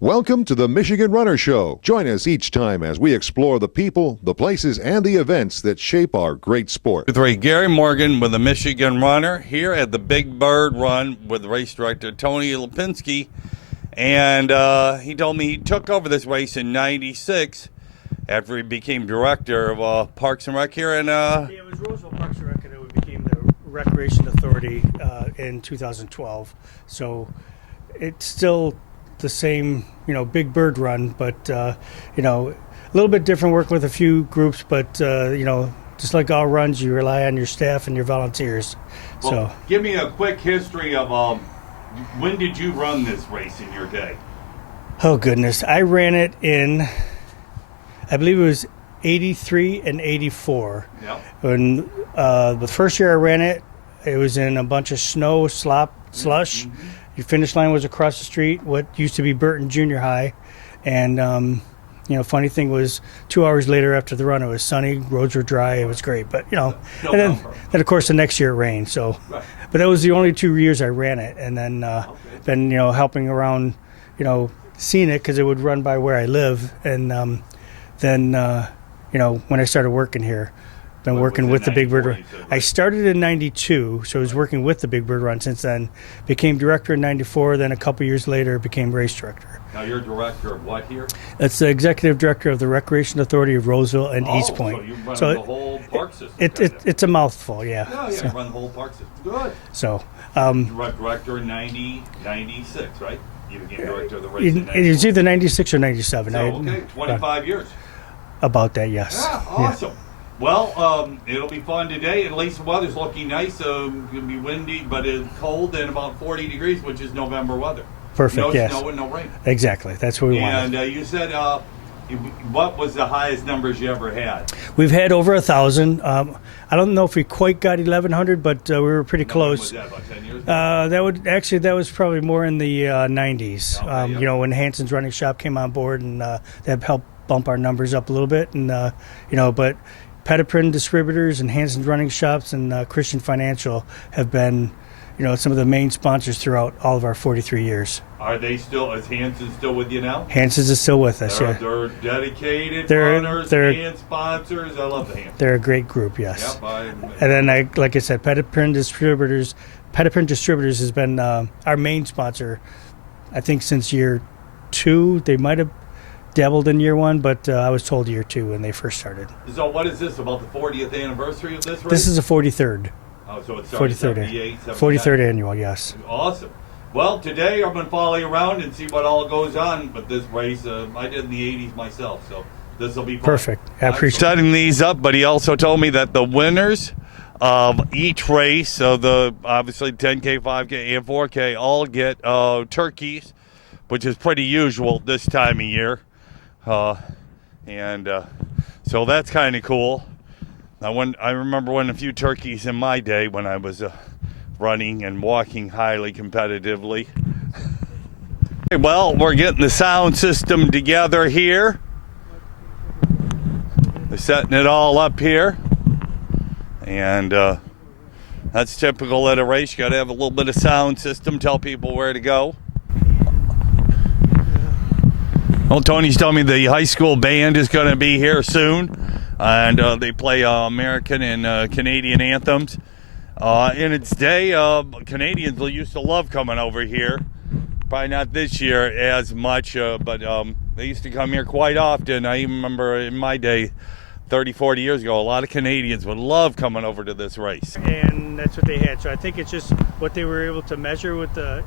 Welcome to the Michigan Runner Show. Join us each time as we explore the people, the places, and the events that shape our great sport. Gary Morgan with the Michigan Runner here at the Big Bird Run with race director Tony Lipinski. And he told me he took over this race in '96 after he became director of Parks and Rec here. And Yeah, it was Roseville Parks and Rec, and it became the Recreation Authority in 2012. So it's still the same, Big Bird Run, but, a little bit different, work with a few groups, but, just like all runs, you rely on your staff and your volunteers. Well, give me a quick history of when did you run this race in your day? Oh, goodness. I ran it in, I believe it was 83 and 84. Yep. When the first year I ran it, it was in a bunch of snow, slush. Mm-hmm. Your finish line was across the street, what used to be Burton Junior High. And, funny thing was 2 hours later after the run, it was sunny, roads were dry, it was great. But, and then of course, the next year it rained. So, right. But that was the only 2 years I ran it. And then, been, helping around, seeing it because it would run by where I live. And then, when I started working here, been working with the Big Bird Run. I started in '92, so I was working with the Big Bird Run since then. Became director in '94, then a couple years later became race director. Now you're director of what here? That's the executive director of the Recreation Authority of Roseville and East Point. So you run the whole park system. It's a mouthful, yeah. Oh, yeah, you run the whole park system. Good. So, director in 96, right? You became director of the race in 94. It was either 96 or 97. So, okay, 25 years. About that, yes. Yeah, awesome. Yeah. Well, it'll be fun today. At least the weather's looking nice. It's going to be windy, but it's cold and about 40 degrees, which is November weather. Perfect, yes. No snow and no rain. Exactly. That's what we wanted. And you said, what was the highest numbers you ever had? We've had over 1,000. I don't know if we quite got 1,100, but we were pretty close. Was that, about 10 years ago? That was probably more in the 90s. Okay, yeah. When Hanson's Running Shop came on board, and that helped bump our numbers up a little bit. And but Petiprin Distributors and Hanson's Running Shops and Christian Financial have been, some of the main sponsors throughout all of our 43 years. Are they still? Is Hanson still with you now? Hanson's is still with us. They're dedicated runners and sponsors. I love the Hansons. They're a great group. Yes. Yep, and then, like I said, Petiprin Distributors has been our main sponsor, I think, since year 2. They might have dabbled in year 1, but I was told year 2 when they first started. So what is this, about the 40th anniversary of this race? This is the 43rd. Oh, so it's 43rd. 43rd annual, yes. Awesome. Well, today I'm going to follow you around and see what all goes on with this race. I did in the 80s myself, so this will be fun. Perfect. I appreciate it. Setting these up, but he also told me that the winners of each race, so the obviously 10K, 5K, and 4K, all get turkeys, which is pretty usual this time of year. So that's kind of cool. I remember winning a few turkeys in my day when I was running and walking highly competitively. Well, we're getting the sound system together here. They're setting it all up here. And that's typical at a race. You got to have a little bit of sound system, tell people where to go. Well, Tony's telling me the high school band is going to be here soon. And they play American and Canadian anthems. In its day, Canadians used to love coming over here. Probably not this year as much, but they used to come here quite often. I even remember in my day, 30, 40 years ago, a lot of Canadians would love coming over to this race. And that's what they had. So I think it's just what they were able to measure with the,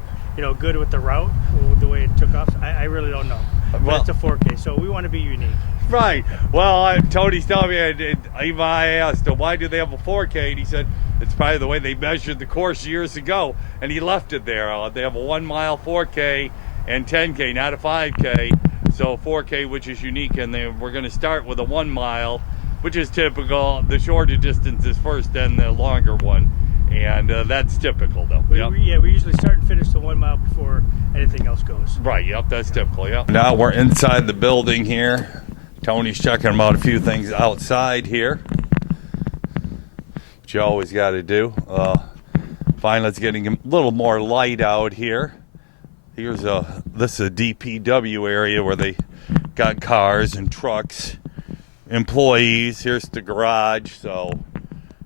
good with the route, with the way it took off. I really don't know. But it's a 4K, so we want to be unique. Right. Well, Tony's telling me, I asked him, why do they have a 4K? And he said, it's probably the way they measured the course years ago. And he left it there. They have a 1 mile 4K and 10K, not a 5K. So 4K, which is unique. And we're going to start with a 1 mile, which is typical. The shorter distance is first, then the longer one. And that's typical, though. We usually start and finish the 1 mile before anything else goes. Right, yep, that's typical, yep. Now we're inside the building here. Tony's checking about a few things outside here, which you always got to do. Finally, it's getting a little more light out here. Here's this is a DPW area where they got cars and trucks, employees. Here's the garage, so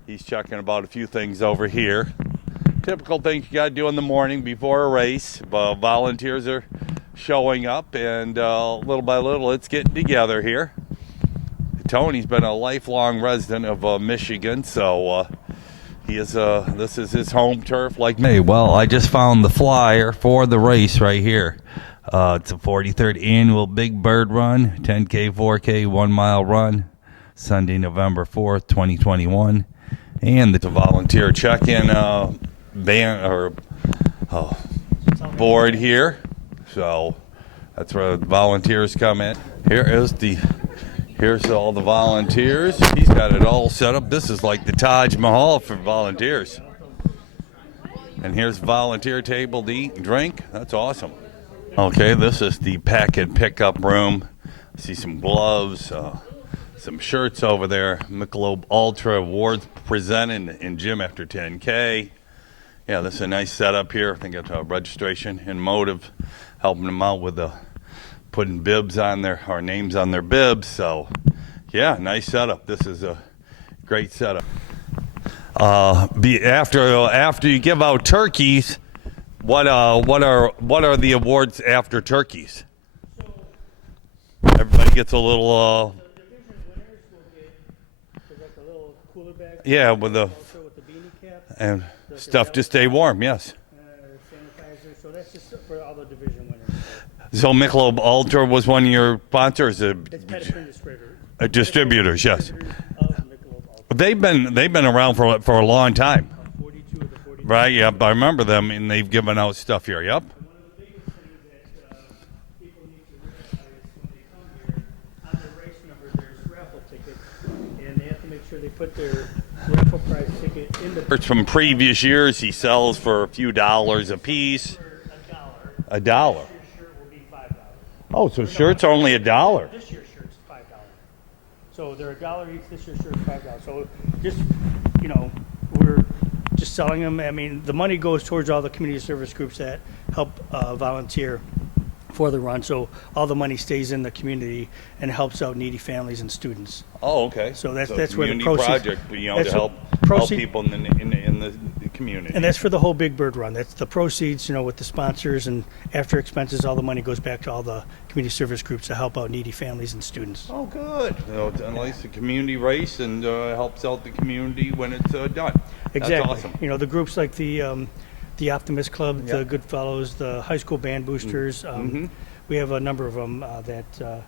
he's checking about a few things over here. Typical things you got to do in the morning before a race. Volunteers are showing up, and little by little it's getting together here. Tony's been a lifelong resident of Michigan, so he is this is his home turf like me. Well, I just found the flyer for the race right here. It's a 43rd annual Big Bird Run, 10K, 4K, 1 mile run, Sunday, November 4th, 2021. And the volunteer check-in band or board here. So that's where the volunteers come in. Here's all the volunteers. He's got it all set up. This is like the Taj Mahal for volunteers. And here's the volunteer table to eat and drink. That's awesome. Okay, this is the pack and pickup room. I see some gloves, some shirts over there. Michelob Ultra Awards presented in gym after 10K. Yeah, this is a nice setup here. I think it's registration and motive, helping them out with putting bibs on our names on their bibs. So, yeah, nice setup. This is a great setup. After you give out turkeys, what are the awards after turkeys? Everybody gets a little. Yeah, with the and stuff to stay warm. Yes. Sanitizer. So that's just for all the division winners. So Michelob Ultra was one of your sponsors. It's Pedigree Distributors, yes. Of Michelob Ultra. They've been around for a long time. 42 of the 42. Right. Yep. I remember them, and they've given out stuff here. Yep. One of the biggest things that people need to realize when they come here, on their race number, there's raffle tickets, and they have to make sure they put their raffle prize ticket in the. From previous years, he sells for a few dollars a piece. For $1. $1. This year's shirt will be $5. Oh, so shirts are only $1. This year's shirt's $5. So they're $1 each. This year's shirt's $5. So just we're just selling them. I mean, the money goes towards all the community service groups that help volunteer for the run. So all the money stays in the community and helps out needy families and students. Oh, okay. So that's where the community proceeds. project, to help people in the community. And that's for the whole Big Bird Run. That's the proceeds, with the sponsors and after expenses, all the money goes back to all the community service groups to help out needy families and students. Oh, good. It's a nice community race and helps out the community when it's done. Exactly. That's awesome. The groups like the Optimist Club, the Good Fellows, the high school band boosters. We have a number of them that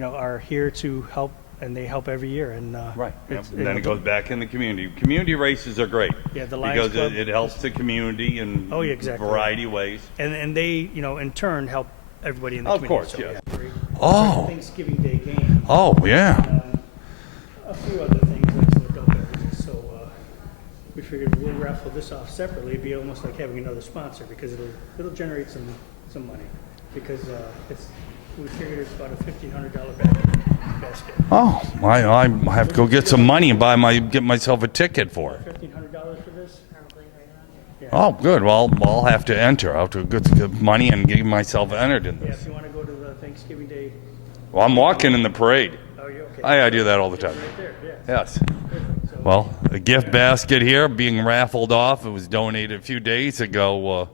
are here to help, and they help every year. And right. And then it goes back in the community. Community races are great. Yeah, the Lions because Club. it helps the community in exactly. a variety of ways. And they, in turn, help everybody in the community. Of course, So, yeah. Oh. Thanksgiving Day game. Oh, yeah. A few other things like some adult beverages. So we figured we'll raffle this off separately. It'd be almost like having another sponsor because it'll generate some money because we figured it's about a $1,500 basket. Oh, I have to go get some money and get myself a ticket for it. $1,500 for this? Probably right around here. Oh, good. Well, I'll have to enter. I'll have to get money and get myself entered in Yeah, this. if you want to go to the Thanksgiving Day. Well, I'm walking in the parade. Oh, you okay? I do that all the time. Right there, yeah. Yes. Perfect. So, Well, a gift basket here being raffled off. It was donated a few days ago.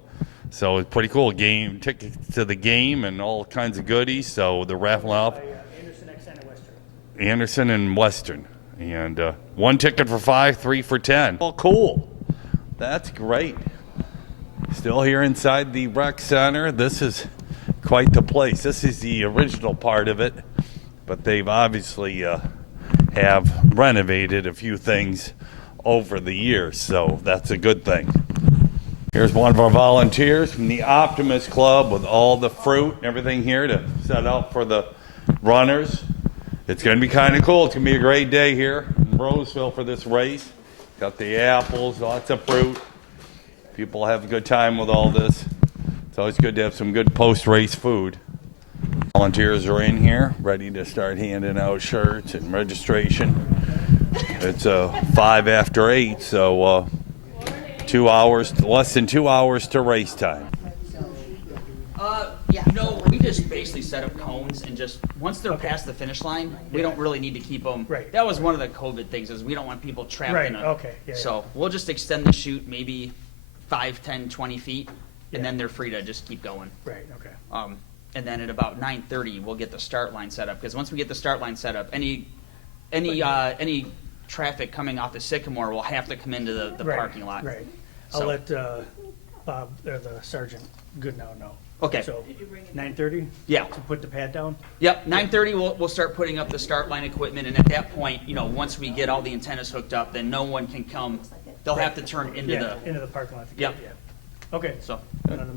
So it's pretty cool. Game tickets to the game and all kinds of goodies. So the raffle off. by Anderson, Exxon, and Western. Anderson and Western. And 1 ticket for 5, 3 for 10. Oh, cool. That's great. Still here inside the rec center. This is quite the place. This is the original part of it. But they've obviously have renovated a few things over the years. So that's a good thing. Here's one of our volunteers from the Optimist Club with all the fruit and everything here to set out for the runners. It's going to be kind of cool. It's going to be a great day here in Roseville for this race. Got the apples, lots of fruit. People have a good time with all this. It's always good to have some good post-race food. Volunteers are in here, ready to start handing out shirts and registration. It's 5 after 8, so 2 hours, less than 2 hours to race time. Yeah, no, we just basically set up cones and just, once they're past the finish line, we don't really need to keep them. Right. That was one of the COVID things, is we don't want people trapped Right, in a. okay, yeah, So we'll just extend the chute maybe 5, 10, 20 feet, Yeah. and then they're free to just keep going. Right, okay. And then at about 9:30, we'll get the start line set up, because once we get the start line set up, any traffic coming off the Sycamore will have to come into the Right, parking lot. Right. I'll So- let Bob, the Sergeant Goodnow know. Okay. So 9:30 Yeah. to put the pad down? Yep, 9:30, we'll start putting up the start line equipment, and at that point, once we get all the antennas hooked up, then no one can come. They'll have to turn into Yeah, into the parking lot. to Yep. get- yeah. Okay. So,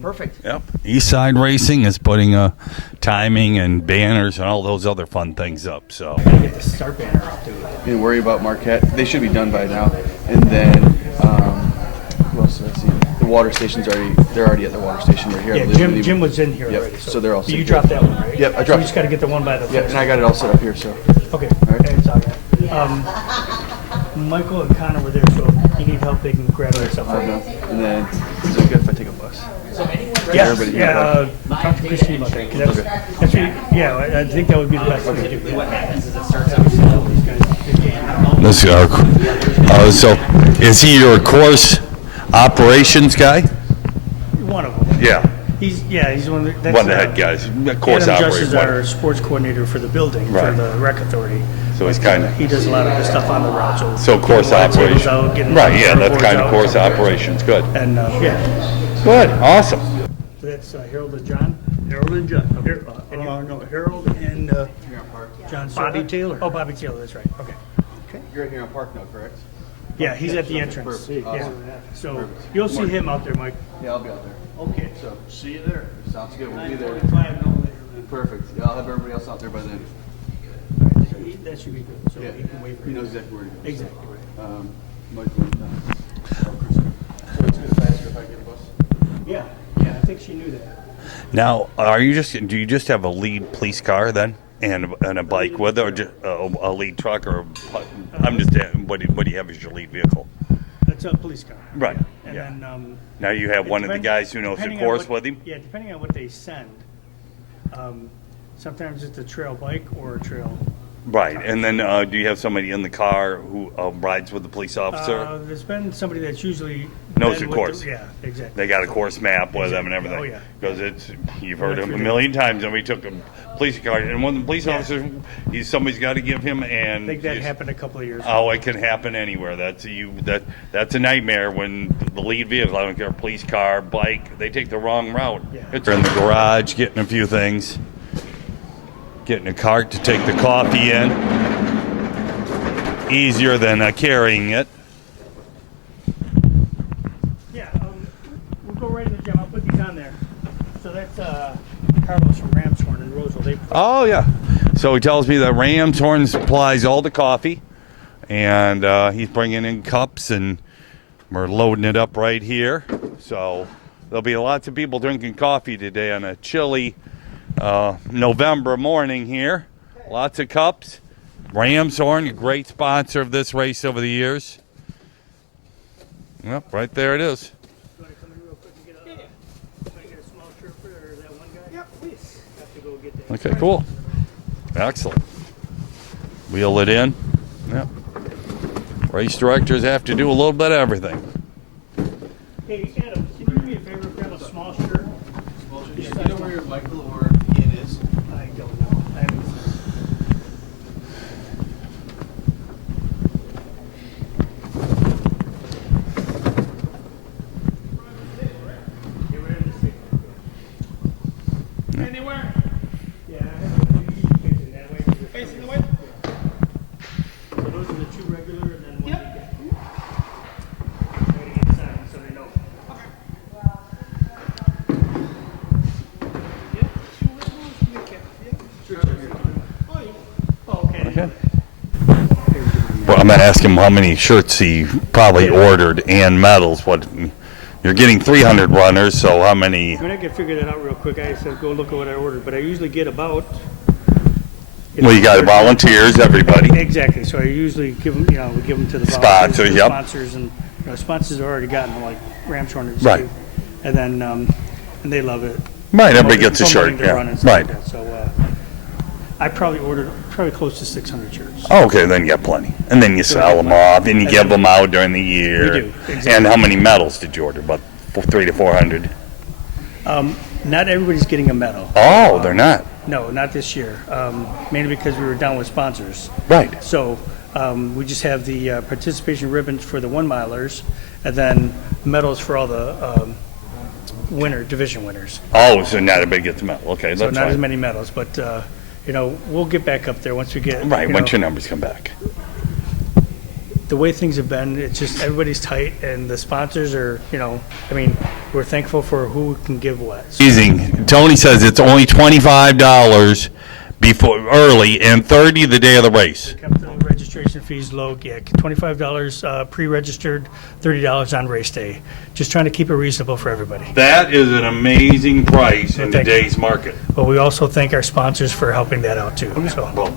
perfect. Yep. Eastside Racing is putting timing and banners and all those other fun things up. So Gotta get the start banner up too. Didn't worry about Marquette. They should be done by now. And then, who else did I see? The water station's they're already at the water station right here. I Yeah, believe. Jim was in here Yep, already. so they're all But you set. dropped that one, right? Yep, I So dropped you just gotta get the one by the. Yeah, and I got it all set up here, so. Okay. right. Okay, it's all right. Michael and Connor were there, so if you need help, they can grab it or something. And then, is it good if I take a bus? Yeah, everybody can yeah, talk to Christine about that, 'cause that's what, yeah, I think that would be the best thing to do. What happens is it starts out. this so is he your course operations guy? One of them. Yeah. He's one of the. That's, One of the head guys. Course Adam Just is operations. our sports coordinator for the building, for Right. the rec authority. So he's kind of He does a lot of the stuff on the route, so. so course getting the operations. lightsabers out, getting Right. the Yeah, that's surfboards kind of out. course operations. Good. And, yeah, Good. Awesome. so that's Harold and John? Harold and John. No, Harold and, John. Bobby Silva? Taylor. Oh, Bobby Taylor, that's right, okay. You're right here on Park now, correct? Yeah, he's at the entrance. Perfect. Yeah, Awesome. so you'll see him out there, Mike. Yeah, I'll be out there. Okay. So, See you there. sounds good. We'll be there. 9:45, no later than. Perfect. Yeah, I'll have everybody else out there by then. That should be good, so Yeah. he can wait for He you. knows exactly where he goes. Exactly, right. Michael. So it's good faster if I get a bus? Yeah, I think she knew that. Now, do you just have a lead police car then, and a bike with it, or just a lead truck, or I'm just what do you have as your lead vehicle? That's a police car. Right. And Yeah. then, Now you have one of the guys who knows the depending on course what- with him. Yeah, depending on what they send. Sometimes it's a trail bike or a trail. Right, and then do you have somebody in the car who rides with the police officer? There's been somebody that's usually. Knows been the with course. Yeah, exactly. They got a course map with them and everything. Oh, yeah. Because you've heard That's him a ridiculous. million times, and we took a police car, and one of the police officers, somebody's got to give him, and I think that happened a couple of years ago. oh, it can happen anywhere. That's a nightmare when the lead vehicle, I don't care, police car, bike, they take the wrong route. Yeah. They're in the garage getting a few things, getting a cart to take the coffee in. Easier than carrying it. Yeah, we'll go right in the gym. I'll put these on there. So that's Carlos from Ramshorn and Roseville. They Oh, yeah. So he tells me that Ramshorn supplies all the coffee, and he's bringing in cups, and we're loading it up right here. So there'll be lots of people drinking coffee today on a chilly November morning here. Lots of cups. Ramshorn, a great sponsor of this race over the years. Yep, right there it is. You want to come in real quick and get a small shirt for that one guy? Yep, please. Have to go get that. Okay, cool. Excellent. Wheel it in. Yep. Race directors have to do a little bit of everything. Hey, Adam, can you do me a favor? Grab a small shirt. Do you know where Michael or Ian is? I don't know. I haven't seen it. Get rid of the stick. Anywhere? Yeah, I have a few facing that way. Facing the way? So those are the two regular and then one weekend. Try to get signed so they know. Oh, okay. Okay. Well, I'm gonna ask him how many shirts he probably ordered and medals. What you're getting 300 runners, so how many? I mean, I can figure that out real quick. I said go look at what I ordered, but I usually get about. Well, you got volunteers, everybody. Exactly. So I usually give them, we give them to the Sponsors, volunteers, yep. sponsors, and sponsors have already gotten them, like Ramshorn Right. too. And then and they love it. Right, everybody gets a promoting shirt, the yeah. run and stuff Right. like that. So I probably ordered close to 600 shirts. Oh, okay, then you got plenty. And then you sell them off, and you give them out during the year. We do, exactly. And how many medals did you order? About 300 to 400? Not everybody's getting a medal. Oh, they're not. No, not this year. Mainly because we were down with sponsors. Right. So we just have the participation ribbons for the 1 milers, and then medals for all the division winners. Oh, so not everybody gets a medal. Okay, So that's not as fine. many medals, but we'll get back up there once we get Right, once your numbers come back. the way things have been. It's just everybody's tight, and the sponsors are, we're thankful for who can give what. So Easing. Tony says it's only $25 before early and $30 the day of the race. kept the registration fees low. Yeah, $25 pre-registered, $30 on race day. Just trying to keep it reasonable for everybody. That is an amazing price in Thank you. today's market. But we also thank our sponsors for helping that out too. So. Well,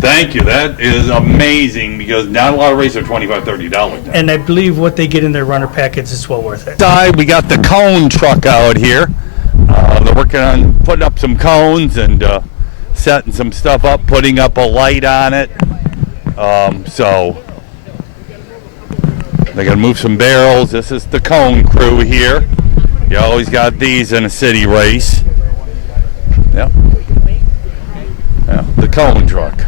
thank you. That is amazing because not a lot of races are $25, $30. And I believe what they get in their runner packets is well worth it. Side, we got the cone truck out here. They're working on putting up some cones and setting some stuff up, putting up a light on it. So they're going to move some barrels. This is the cone crew here. You always got these in a city race. Yep. Yeah, the cone truck.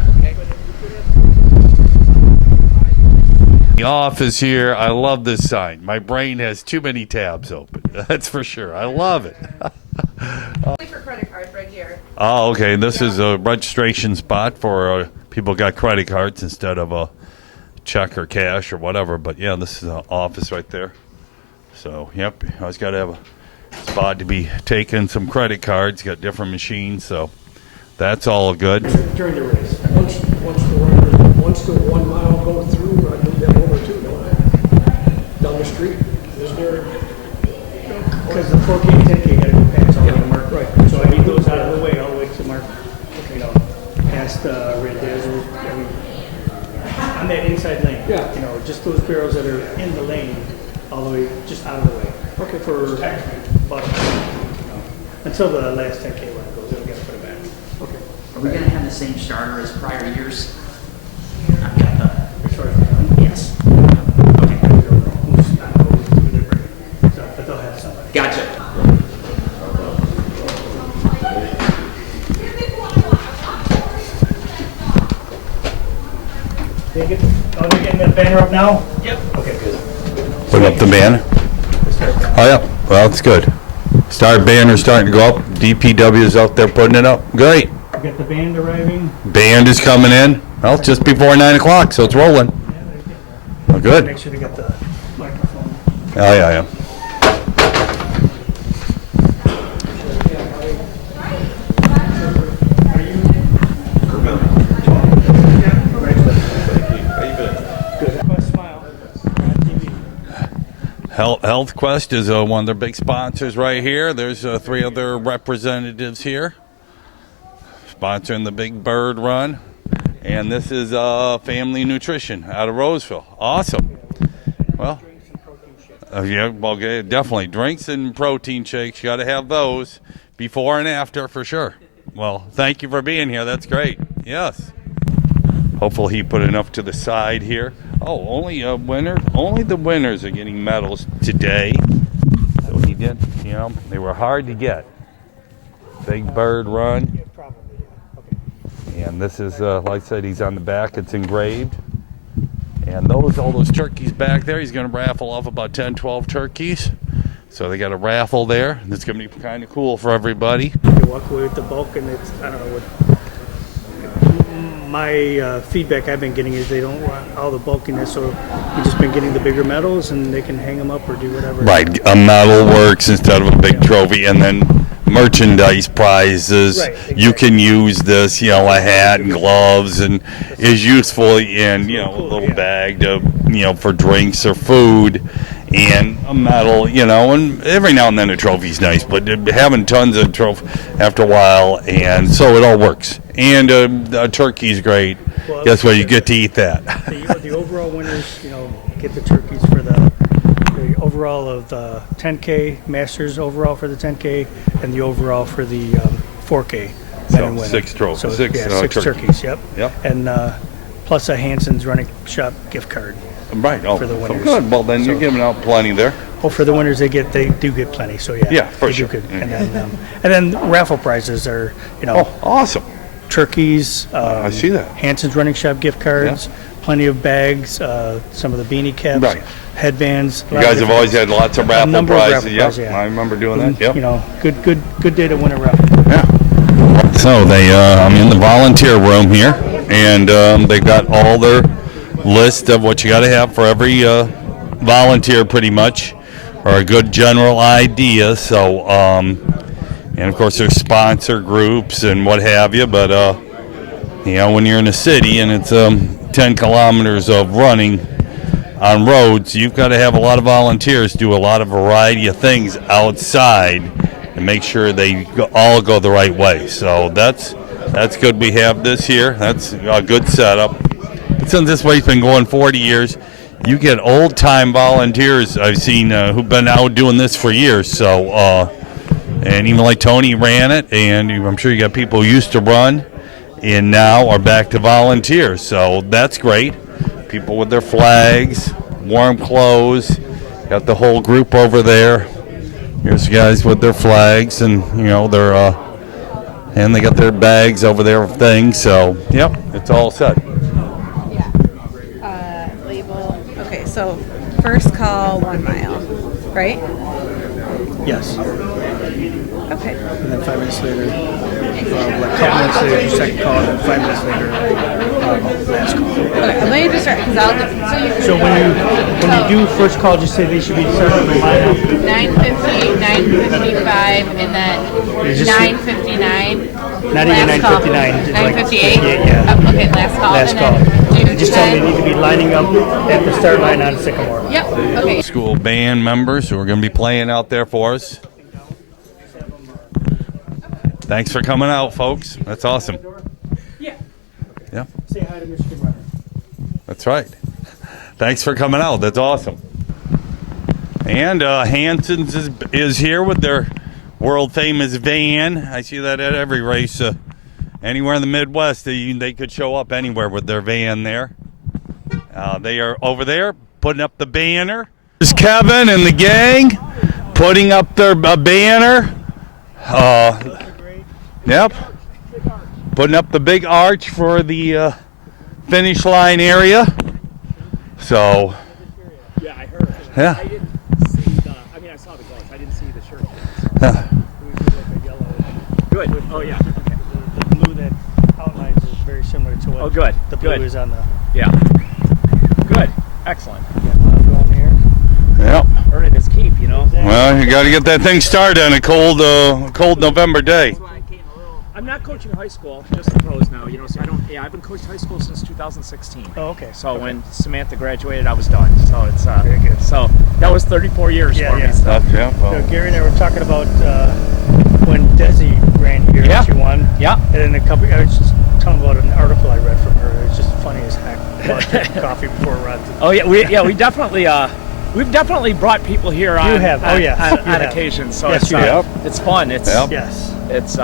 The office here. I love this sign. My brain has too many tabs open. That's for sure. I love it. Only for credit cards right here. Oh, okay. This is a registration spot for people got credit cards instead of a check or cash or whatever. But yeah, this is an office right there. So, yep, you always got to have a spot to be taking some credit cards. Got different machines, so that's all good. During the race. Once the 1 mile go through, I move them over too, don't I? Down the street, is there? Because the 4K and 10K got to go past all the mark. Right. So I need those out of the way, all the way to mark, past Red Desert. On that inside lane. Yeah. Just those barrels that are in the lane, all the way, just out of the way. Okay. For about, until the last 10K line goes, then we got to put it back. Okay. Are we gonna have the same starter as prior years? I've got the, As far as the gun. yes. Okay, But they'll have somebody. gotcha. They're getting that banner up now? Yep. Okay, good. Put up the banner. Oh, yeah. Well, it's good. Banner's starting to go up. DPW is out there putting it up. Great. We got the band arriving. Band is coming in. Well, it's just before 9 o'clock, so it's rolling. Oh, good. Make sure to get the microphone. Oh, yeah. Good. Smile. On TV. Health Quest is one of their big sponsors right here. There's 3 other representatives here sponsoring the Big Bird Run. And this is Family Nutrition out of Roseville. Awesome. Well, yeah, well, okay, definitely. Drinks and protein shakes. You got to have those before and after for sure. Well, thank you for being here. That's great. Yes. Hopefully he put enough to the side here. Oh, only a winner. Only the winners are getting medals today. So he did. They were hard to get. Big Bird Run. Probably, yeah. Okay. And this is, like I said, he's on the back. It's engraved. And all those turkeys back there, he's going to raffle off about 10, 12 turkeys. So they got a raffle there. And it's going to be kind of cool for everybody. You walk away with the bulk, and it's, I don't know what. My feedback I've been getting is they don't want all the bulkiness, so you've just been getting the bigger medals, and they can hang them up or do whatever. Right, a medal works instead of a big trophy, and then merchandise prizes. Right, exactly. You can use this, a hat and gloves, and is useful in, a little bag to, for drinks or food, and a medal, and every now and then a trophy's nice, but having tons of trophy after a while, and so it all works. And a turkey's great. Well, Guess what? You get to eat that. The overall winners, get the turkeys for the overall overall of the 10K, Masters overall for the 10K, and the overall for the 4K. So and women. 6 trophies. So, Six, yeah, 6 turkeys, yep. Yep. And plus a Hanson's Running Shop gift card. Right. Oh, For the so winners. good. Well, then you're So- giving out plenty there. Well, for the winners, they do get plenty. So yeah. Yeah, for they do sure. good. Yeah. And then raffle prizes are, Oh, awesome. turkeys. I see that. Hanson's Running Shop gift cards. Plenty of bags. Some of the beanie caps. Right. Headbands. You guys have always had lots of raffle number of prizes. raffle Yep. prizes, yeah. I remember doing that. Yep. You know, good day to win a raffle. Yeah. So I'm in the volunteer room here, and they've got all their list of what you got to have for every volunteer, pretty much, or a good general idea. So, and of course, there's sponsor groups and what have you. But when you're in a city and it's 10 kilometers of running on roads, you've got to have a lot of volunteers do a lot of variety of things outside and make sure they all go the right way. So that's good. We have this here. That's a good setup. But since this way's been going 40 years, you get old-time volunteers I've seen who've been out doing this for years. So, and even like Tony ran it, and I'm sure you got people who used to run and now are back to volunteers. So that's great. People with their flags, warm clothes, got the whole group over there. Here's guys with their flags and and they got their bags over there with things. So yep, it's all set. Label. Okay, so first call 1 mile, right? Yes. Okay. And then 5 minutes later, like a couple minutes later, second call, and then 5 minutes later, last call. Okay, let me just start because I'll do. So when you do first call, just say they should be starting the lineup. 9:50, 9:55, and then Is this- 9:59. Not even Last call. 9:59. It's like 9:58. 58, yeah. Oh, okay, last call. Last and call. then do Just tell them they 10. need to be lining up at the start line on Sycamore. Yep. Okay. School band members who are going to be playing out there for us. Thanks for coming out, folks. That's awesome. Yeah. Yeah, Say hi to Michigan Runner. that's right. Thanks for coming out. That's awesome. And Hanson's is here with their world famous van. I see that at every race. Anywhere in the Midwest, they could show up anywhere with their van there. They are over there putting up the banner. There's Kevin and the gang putting up their banner. Yep. Putting up the big arch for the finish line area. So, Yeah, I heard. yeah. I didn't see I saw the gloves. I didn't see the shirt. It was like a yellow. Good. Oh, yeah. The blue that outlines is very similar to what Oh, good. the blue Good. is on the Yeah. Good. Excellent. going here. Yep. Earning his keep, you know? Well, you got to get that thing started on a cold November day. I'm not coaching high school, just the pros now, you know, so I've been coaching high school since 2016. Oh, okay. So when Samantha graduated, I was done. So it's Very good. So that was 34 years Yeah, for yeah. me. So. Yeah. So Gary and I were talking about when Desi ran here, Yeah. she won. Yeah. And then I was just telling about an article I read from her. It was just funny as heck about drinking coffee before runs. Oh yeah, we definitely we've definitely brought people here on have. Oh, yes. on You have. occasion. So Yes, it's you have. it's fun. It's Yep. Yes. it's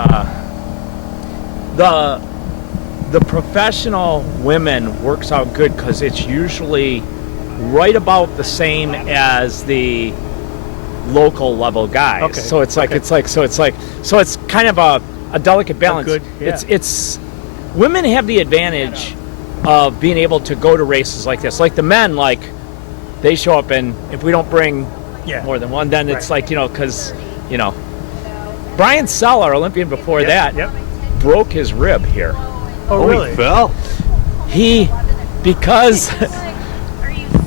the professional women works out good because it's usually right about the same as the local level guys. Okay. So it's like Okay. so it's kind of a delicate balance. good, yeah. It's women have the advantage of being able to go to races like this. Like the men, like they show up, and if we don't bring Yeah. more than one, then it's Right. like, you know, because Brian Sell, our Olympian before that, Yep. broke his rib here. Oh, really? Well,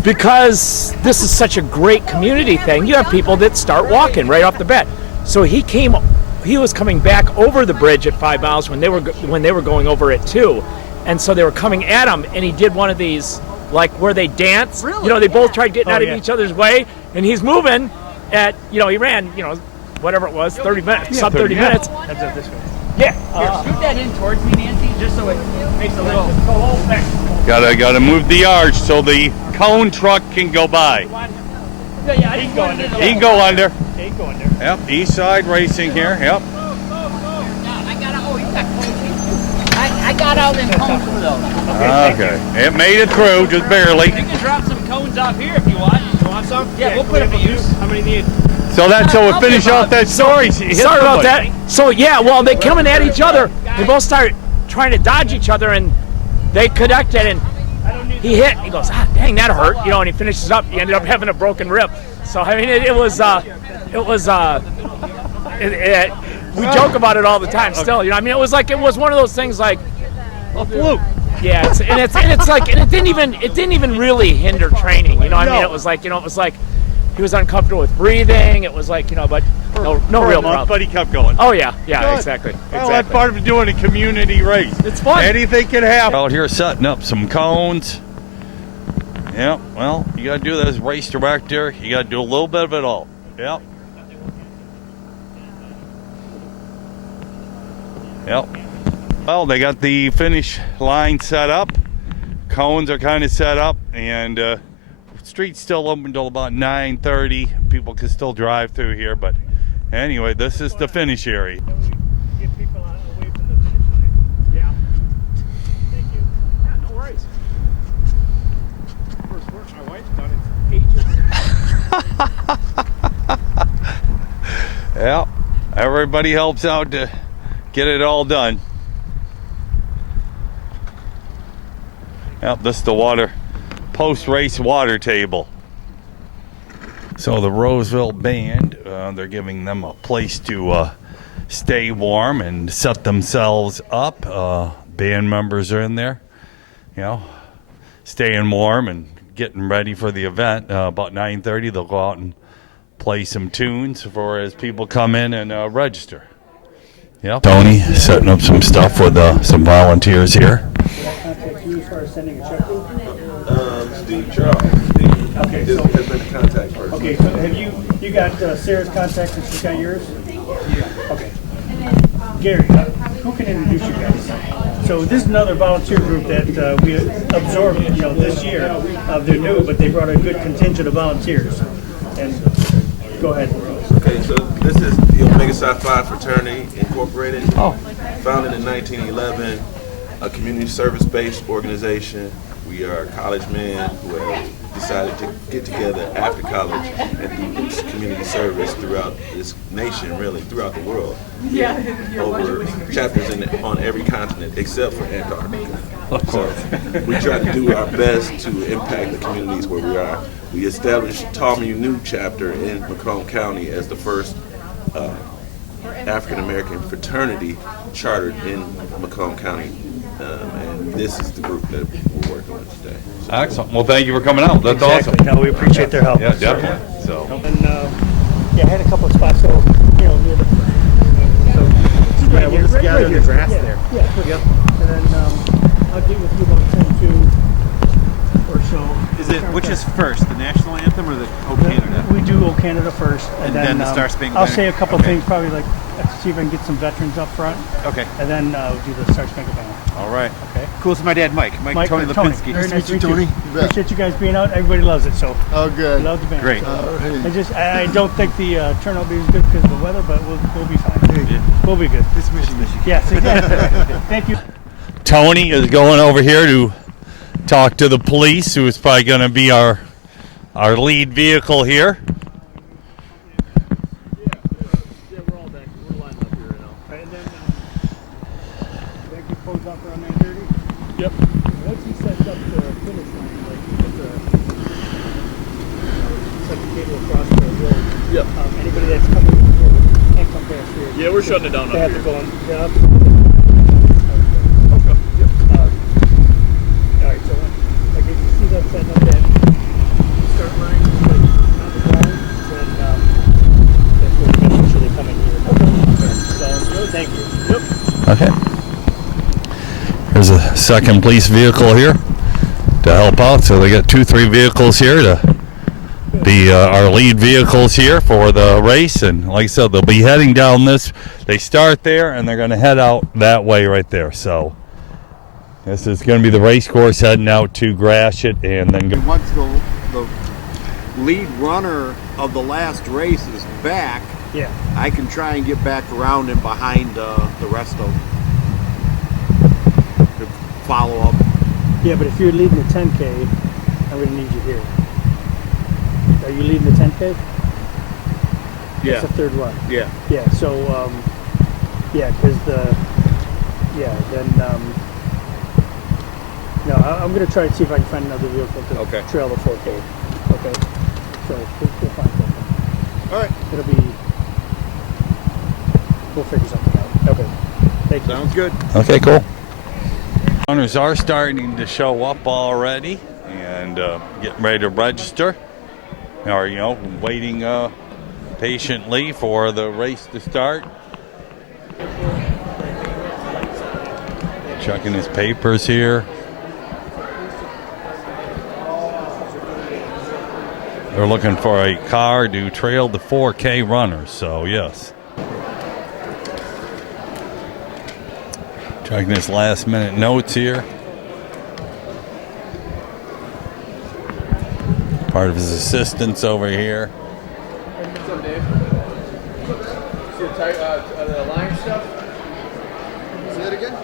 Because this is such a great community thing, you have people that start walking right off the bat. So he was coming back over the bridge at 5 miles when they were going over it too, and so they were coming at him, and he did one of these like where they dance. Really? You know, they both tried getting Oh, out yeah. of each other's way, and he's moving at he ran whatever it was, 30 minutes, sub 30 minutes. Heads up this way. Yeah. Scoot that in towards me, Nancy, just so it makes a little. gotta move the arch so the cone truck can go by. Yeah, He can go under. He can go under. He can go under. Yep, East Side Racing here. Yep. I got all them cones for those. Okay. It made it through, just barely. You can drop some cones off here if you want. You want some? Yeah, we'll put them to use. How many need? So we'll finish off that story. Sorry about that. So yeah, well, they coming at each other. They both start trying to dodge each other, and they connected, and he hit. He goes, dang, that hurt, you know. And he finishes up. He ended up having a broken rib. So I mean, we joke about it all the time. Still, you know. I mean, it was one of those things like A fluke. Yeah, it didn't even really hinder training. You know, I mean, it was like he was uncomfortable with breathing. It was like, you know, but no real problem. But he kept going. Oh yeah, Good. exactly. Well, that's part of doing a community race. It's fun. Anything can happen. Out here setting up some cones. Yeah, well, you got to do that as race director. You got to do a little bit of it all. Yep. Yep. Well, they got the finish line set up. Cones are kind of set up, and street's still open until about 9:30. People can still drive through here, but anyway, this is the finish area. Get people away from the finish line. Yeah. Thank you. Yeah, no worries. First work my wife's done in ages. Yeah, everybody helps out to get it all done. Yep, this is the post-race water table. So the Roseville band, they're giving them a place to stay warm and set themselves up. Band members are in there, you know, staying warm and getting ready for the event. About 9:30, they'll go out and play some tunes for as people come in and register. Yep. Tony setting up some stuff with some volunteers here. Contact you as far as sending a check to? Steve Charles. Steve Okay, has so- been the contact person. Okay, so have you got Sarah's contact and she's got yours? Yeah. Okay. Gary, who can introduce you guys? So this is another volunteer group that we absorbed, you know, this year. They're new, but they brought a good contingent of volunteers. And go ahead. Okay, so this is the Omega Psi Phi Fraternity Incorporated. Founded in 1911, a community service-based organization. We are college men who have decided to get together after college and do community service throughout this nation, really, throughout the world. Over chapters on every continent except for Antarctica. Of course. So we try to do our best to impact the communities where we are. We established Talmu New chapter in Macomb County as the first African American fraternity chartered in Macomb County. And this is the group that we're working with today. So, Excellent. Well, thank you for coming out. That's Exactly. awesome. No, we appreciate their help. Yeah, definitely. So. And yeah, I had a couple of spots, so you know, near the. So Yeah, we'll just gather in the grass there. Yeah. Yep. And then I'll get with you about 10-2 or so. Which is first, the national anthem or the O Canada? We do O Canada first, And then the Star Spangled I'll Banner? say a couple Okay. things, probably like see if I can get some veterans up front, Okay. and then we'll do the Star Spangled Banner. All right. Okay. Cool. So my dad, Mike Tony Lipinski. Very nice to meet you. Tony. You bet. Appreciate you guys being out. Everybody loves it, so Oh, good. love the band. Great. So, I don't think the turnout will be as good because of the weather, but we'll be fine. Yeah. We'll be good. This mission. Yes, exactly. Thank you. Tony is going over here to talk to the police, who is probably going to be our lead vehicle here. Yeah, we're all back. We're lined up here now. And then that gets closed up around 9:30. Yep. Once he sets up the finish line, like he puts set the cable across the road. Yep. Anybody that's coming here can't come past here. Yeah, we're shutting it down They up have to here. go in. Okay. Yep. All right. So like if you see that setting up that start line, like on the ground, then that's where we make sure they come in here. Okay. So thank you. Yep. Okay. There's a second police vehicle here to help out. So they got 2-3 vehicles here to be our lead vehicles here for the race. And like I said, they'll be heading down this. They start there and they're going to head out that way right there. So this is going to be the race course heading out to Gratiot and then go. Once the lead runner of the last race is back, Yeah. I can try and get back around and behind the rest of them to follow up. Yeah, but if you're leading the 10K, I'm going to need you here. Are you leading the 10K? Yeah. That's the third run. Yeah. Yeah, so, yeah, because no, I'm going to try to see if I can find another vehicle to Okay. trail the 4K. Okay? So, we'll find something. All right. We'll figure something out. Okay. Thank you. Sounds good. Okay, cool. Runners are starting to show up already and getting ready to register. Or, waiting patiently for the race to start. Checking his papers here. They're looking for a car to trail the 4K runners, so yes. Checking his last minute notes here. Part of his assistants over here. What's up, Dave? See the Lion stuff? See that again?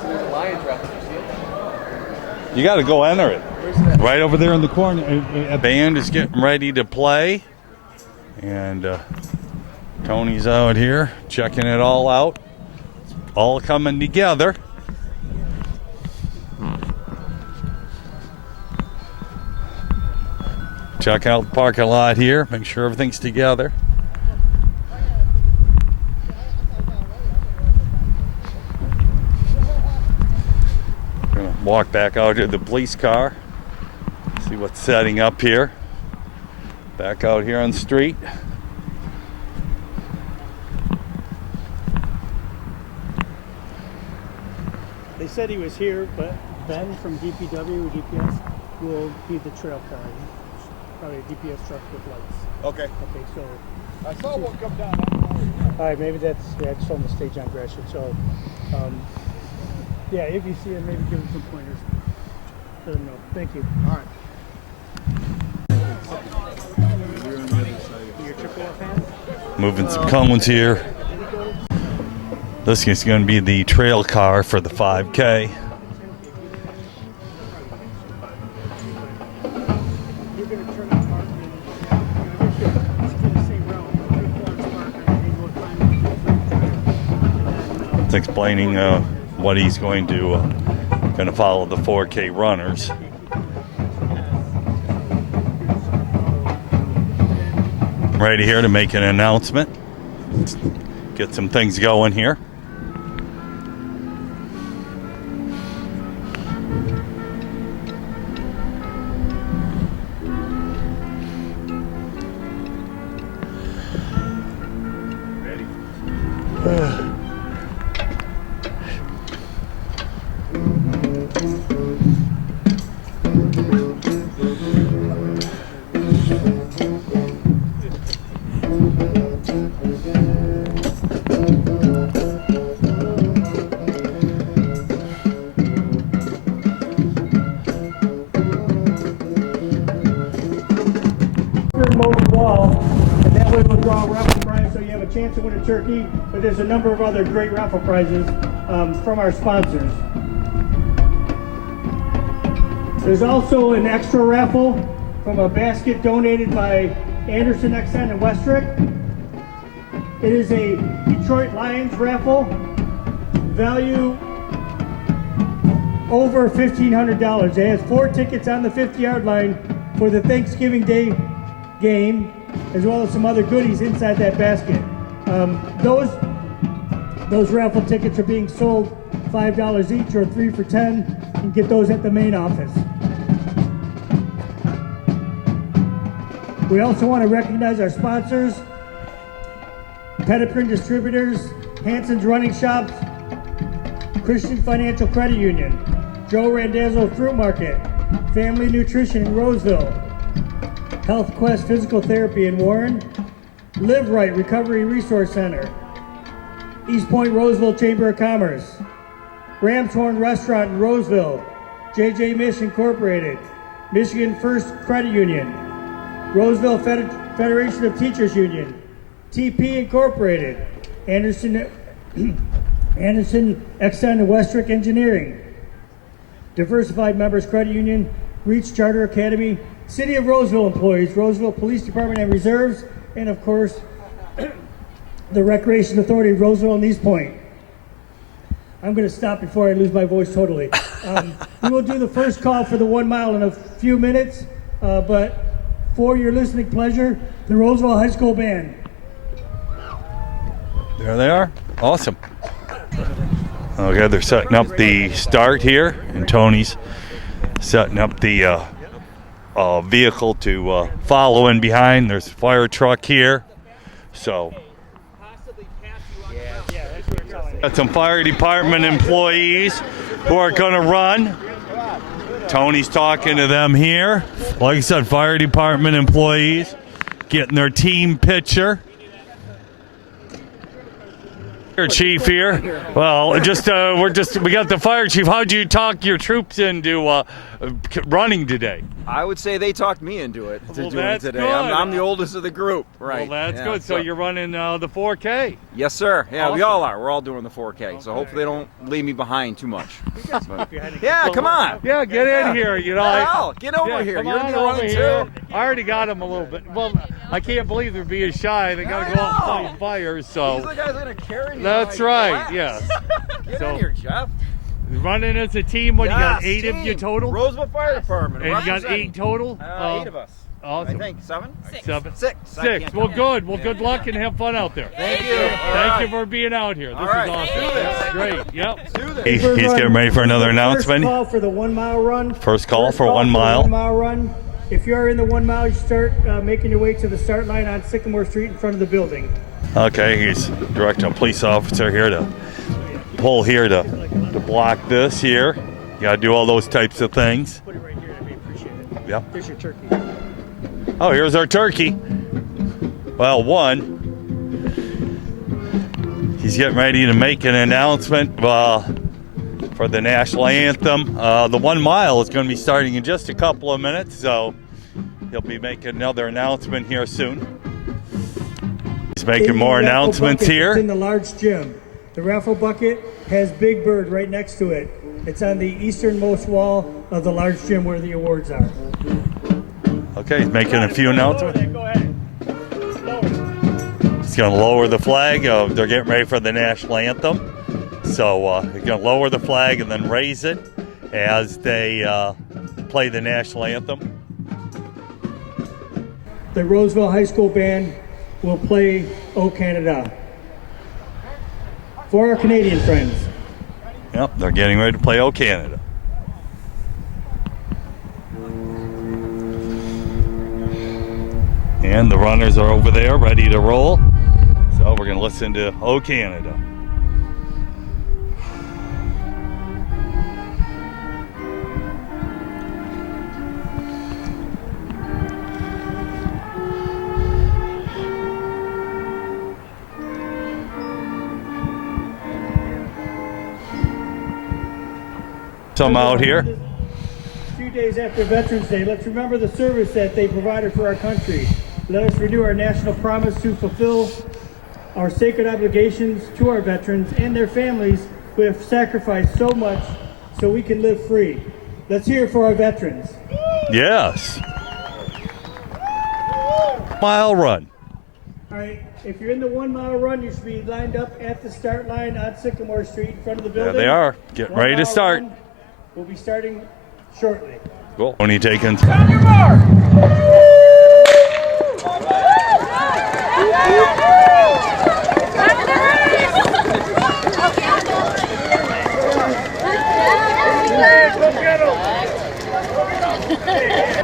See there's a Lion drop. You see it? You got to go enter it. Where's that? Right over there in the corner. A band is getting ready to play. And Tony's out here checking it all out. It's all coming together. Check out the parking lot here. Make sure everything's together. Gonna walk back out to the police car. See what's setting up here. Back out here on the street. They said he was here, but Ben from DPW or DPS will be the trail car. Probably a DPS truck with lights. Okay. Okay, so. I saw one come down. All right, maybe that's, I just on the stage on Gresham. So, yeah, if you see him, maybe give him some pointers. Let him know. Thank you. All right. Your triple off hand? Moving some cones here. This is going to be the trail car for the 5K. It's explaining what he's going to follow the 4K runners. Right here to make an announcement. Let's get some things going here. Wall, and that way we'll draw a raffle prize so you have a chance to win a turkey, but there's a number of other great raffle prizes from our sponsors. There's also an extra raffle from a basket donated by Anderson XN in Westrick. It is a Detroit Lions raffle, value over $1,500. It has 4 tickets on the 50-yard line for the Thanksgiving Day game, as well as some other goodies inside that basket. Those raffle tickets are being sold $5 each or 3 for $10. You can get those at the main office. We also want to recognize our sponsors: Petitprint Distributors, Hanson's Running Shops, Christian Financial Credit Union, Joe Randazzo Fruit Market, Family Nutrition in Roseville, Health Quest Physical Therapy in Warren, Live Right Recovery Resource Center, East Point Roseville Chamber of Commerce, Ramshorn Restaurant in Roseville, JJ Mish Incorporated, Michigan First Credit Union, Roseville Federation of Teachers Union, TP Incorporated, Anderson Exxon and Westrick Engineering, Diversified Members Credit Union, Reach Charter Academy, City of Roseville employees, Roseville Police Department and Reserves, and of course, the Recreation Authority of Roseville and East Point. I'm going to stop before I lose my voice totally. We will do the first call for the 1 mile in a few minutes, but for your listening pleasure, the Roseville High School Band. There they are. Awesome. Okay, they're setting up the start here, and Tony's setting up the vehicle to follow in behind. There's a fire truck here. So, got some fire department employees who are going to run. Tony's talking to them here. Like I said, fire department employees getting their team picture. Chief here. Well, we got the fire chief. How'd you talk your troops into running today? I would say they talked me into it. Well, doing it today. good. I'm the oldest of the group, right? Well, that's yeah, good. So you're running the 4K. Yes, sir. Yeah, Awesome. we all are. We're all doing the 4K. Okay. So hopefully they don't leave me behind too much. Yeah, come on. Yeah, get in here. You know, Hell, get over here. Come You're on the over running here. too. I already got them a little bit. Well, I can't believe they're being shy. They got to go out and fight fires. So These are the guys that are carrying you. that's like, right. relax. Yes. Get So- in here, Jeff. Running as a team. What, you got Yes, 8 of you team. total? Roseville Fire Department. And you got representing. 8 total? 8 of us. Awesome. I think 7? 7? 6. 6. Well, good. Well, good luck and have fun out there. Thank you. Thank you for being out here. This All right. is awesome. Do this. Great. Yep. Do this. He's getting ready for another announcement. First call for the 1 mile run. First call for 1 mile. 1 mile run. If you are in the 1 mile, you start making your way to the start line on Sycamore Street in front of the building. Okay, he's directing a police officer here to pull here to block this here. You got to do all those types of things. Put it right here. I appreciate it. Yep. There's your turkey. Oh, here's our turkey. Well, he's getting ready to make an announcement for the national anthem. The 1 mile is going to be starting in just a couple of minutes, so he'll be making another announcement here soon. He's making more announcements here. It's in the large gym. The raffle bucket has Big Bird right next to it. It's on the easternmost wall of the large gym where the awards are. Okay, he's making a few announcements. Go ahead. He's going to lower the flag. They're getting ready for the national anthem. So he's going to lower the flag and then raise it as they play the national anthem. The Roseville High School Band will play O Canada. For our Canadian friends. Yep, they're getting ready to play O Canada. And the runners are over there ready to roll. So we're going to listen to O Canada. Some out here. A few days after Veterans Day, let's remember the service that they provided for our country. Let us renew our national promise to fulfill our sacred obligations to our veterans and their families who have sacrificed so much so we can live free. Let's hear it for our veterans. Yes. Mile run. All right, if you're in the 1 mile run, you should be lined up at the start line on Sycamore Street in front of the building. There they are. Getting ready to 1 mile start. run. We'll be starting shortly. Cool. Tony taking.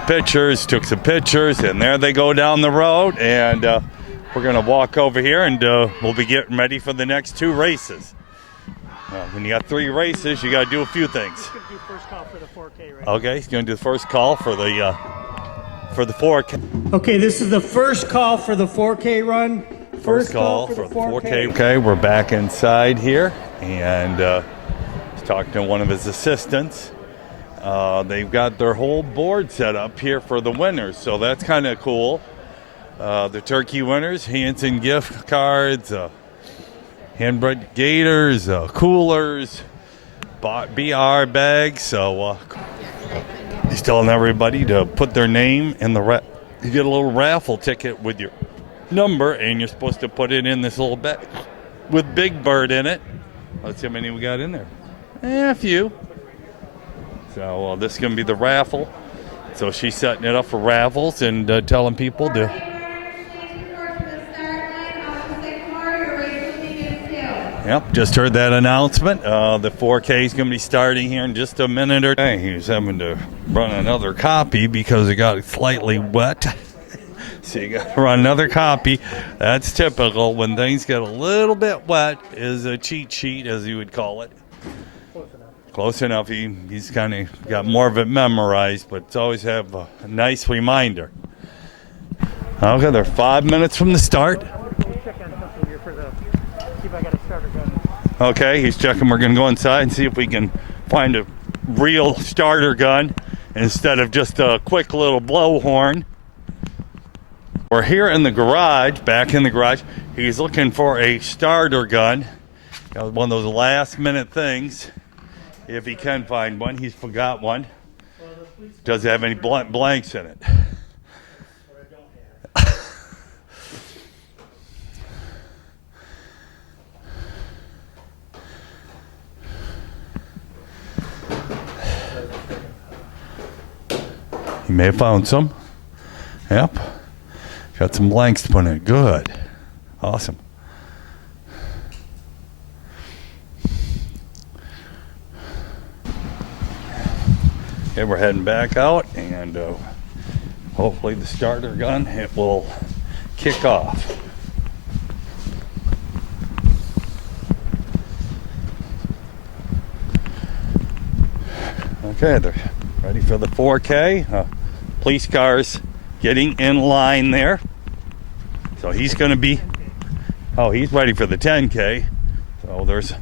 Pictures, took some pictures, and there they go down the road, and we're going to walk over here, and we'll be getting ready for the next 2 races. When you got 3 races, you got to do a few things. He's going to do first call for the 4K right Okay, he's going to do the first call for the 4K. Okay, this is the first call for the 4K run. First call for the 4K. Okay, we're back inside here, and he's talking to one of his assistants. They've got their whole board set up here for the winners, so that's kind of cool. The turkey winners, Hanson gift cards, handbred gators, coolers, BR bags. So he's telling everybody to put their name in the you get a little raffle ticket with your number, and you're supposed to put it in this little bag with Big Bird in it. Let's see how many we got in there. A few. So this is going to be the raffle. So she's setting it up for raffles and telling people to. Yep, just heard that announcement. The 4K is going to be starting here in just a minute or two. He's having to run another copy because it got slightly wet. So you got to run another copy. That's typical. When things get a little bit wet is a cheat sheet, as you would call it. Close enough. He's kind of got more of it memorized, but it's always have a nice reminder. Okay, they're 5 minutes from the start. Okay, he's checking. We're going to go inside and see if we can find a real starter gun instead of just a quick little blowhorn. We're here in the garage, back in the garage. He's looking for a starter gun. Got one of those last minute things. If he can find one, he's forgot one. Doesn't have any blanks in it. He may have found some. Yep. Got some blanks to put in it. Good. Awesome. Okay, we're heading back out, and hopefully the starter gun, it will kick off. Okay, they're ready for the 4K. Police cars getting in line there. So he's going to be, he's ready for the 10K. So there's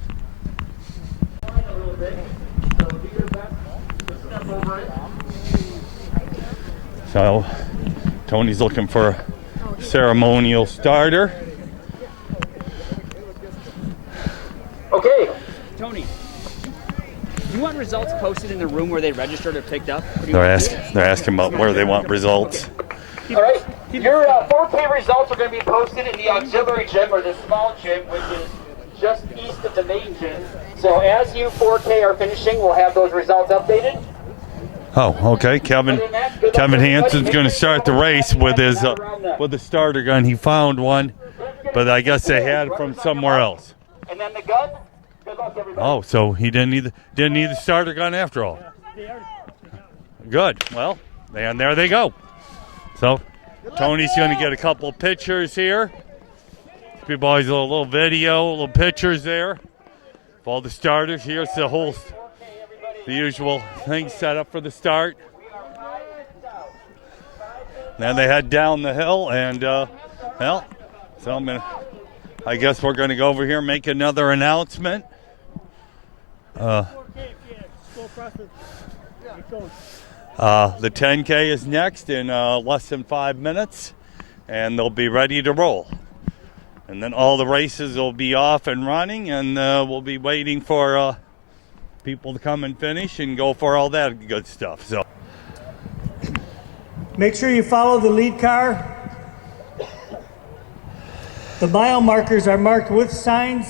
So Tony's looking for a ceremonial starter. Okay, Tony, do you want results posted in the room where they registered or picked up? They're asking about where they want results. All right, your 4K results are going to be posted in the auxiliary gym, or the small gym, which is just east of the main gym. So as you 4K are finishing, we'll have those results updated. Oh, okay. Kevin Hanson's going to start the race with his with the starter gun. He found one, but I guess they had it from somewhere else. And then the gun. Good luck, everybody. Oh, so he didn't need the starter gun after all. Good. Well, and there they go. So Tony's going to get a couple of pictures here. People always a little video, little pictures there of all the starters. Here's the usual thing set up for the start. Then they head down the hill, and I guess we're going to go over here and make another announcement. The 10K is next in less than 5 minutes, and they'll be ready to roll. And then all the races will be off and running, and we'll be waiting for people to come and finish and go for all that good stuff. So make sure you follow the lead car. The mile markers are marked with signs,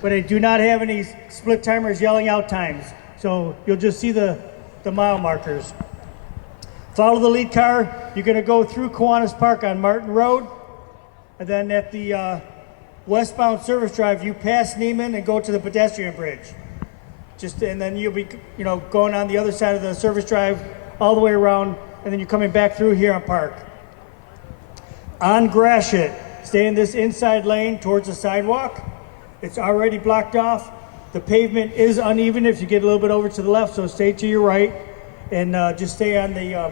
but they do not have any split timers yelling out times. So you'll just see the mile markers. Follow the lead car. You're going to go through Kiwanis Park on Martin Road, and then at the westbound service drive, you pass Neiman and go to the pedestrian bridge. And then you'll be, going on the other side of the service drive all the way around, and then you're coming back through here on Park. On Gratiot, stay in this inside lane towards the sidewalk. It's already blocked off. The pavement is uneven if you get a little bit over to the left, so stay to your right, and just stay on the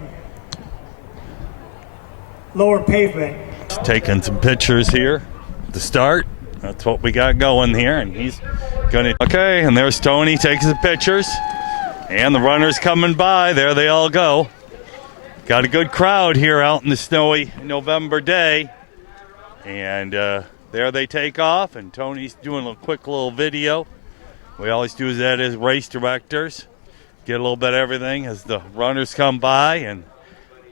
lower pavement. Taking some pictures here to start. That's what we got going here, and he's gonna. Okay, and there's Tony taking the pictures. And the runners coming by. There they all go. Got a good crowd here out in the snowy November day. And there they take off, and Tony's doing a quick little video. We always do that as race directors. Get a little bit of everything as the runners come by, and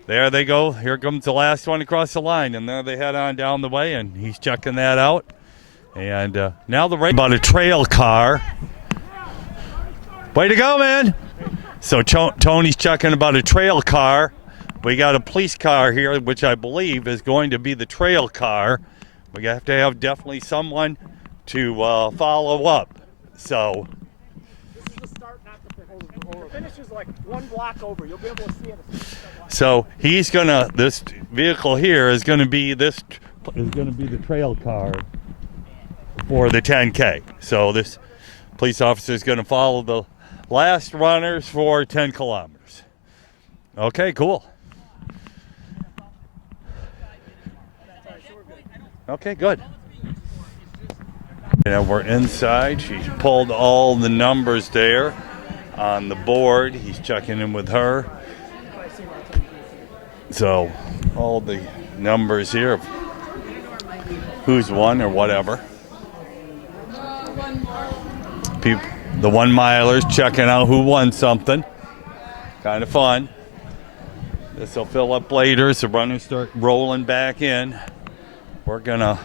there they go. Here comes the last one across the line, and there they head on down the way, and he's checking that out. And now the race about a trail car. Way to go, man. So Tony's checking about a trail car. We got a police car here, which I believe is going to be the trail car. We have to have definitely someone to follow up. So This is the start, not the finish is like one block over. You'll be able to see it. So he's gonna. This vehicle here is gonna be the trail car for the 10K. So this police officer is gonna follow the last runners for 10 kilometers. Okay, cool. Okay, good. And we're inside. She's pulled all the numbers there on the board. He's checking in with her. So all the numbers here of who's won or whatever. People, the 1 milers checking out who won something. Kind of fun. This will fill up later as the runners start rolling back in. We're gonna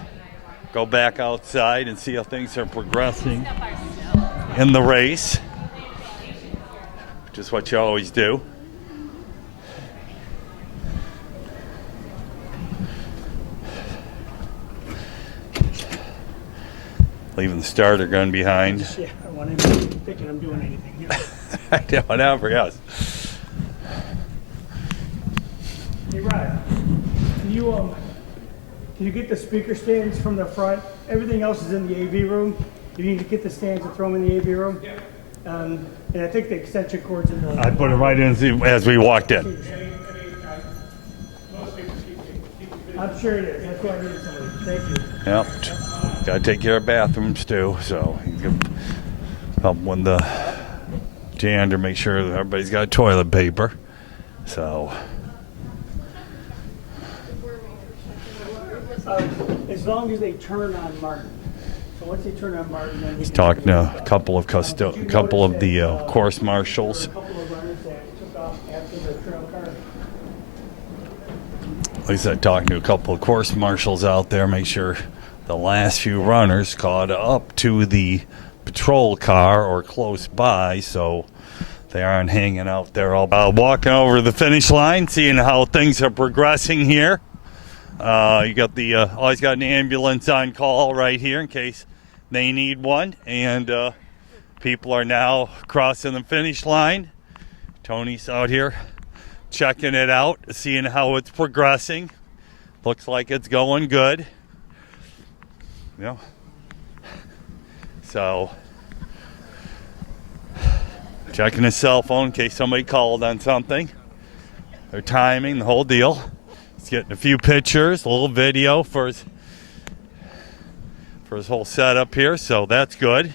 go back outside and see how things are progressing in the race, which is what you always do. Leaving the starter gun behind. Yeah, I want him thinking I'm doing anything. Yeah, whatever, yes. Hey, Ryan, can you get the speaker stands from the front? Everything else is in the AV room. You need to get the stands and throw them in the AV room. Yeah. And I think the extension cords in the... I put it right in as we walked in. I'm sure it is. That's why I heard somebody. Thank you. Yep. Got to take care of bathrooms too, so you can help when the janitor make sure that everybody's got toilet paper. So as long as they turn on Martin. So once they turn on Martin, then he's talking to a couple of the course marshals. At least I'm talking to a couple of course marshals out there, make sure the last few runners caught up to the patrol car or close by, so they aren't hanging out there all walking over the finish line, seeing how things are progressing here. You got the always got an ambulance on call right here in case they need one, and people are now crossing the finish line. Tony's out here checking it out, seeing how it's progressing. Looks like it's going good. Yeah. So checking his cell phone in case somebody called on something. Their timing, the whole deal. He's getting a few pictures, a little video for his whole setup here, so that's good.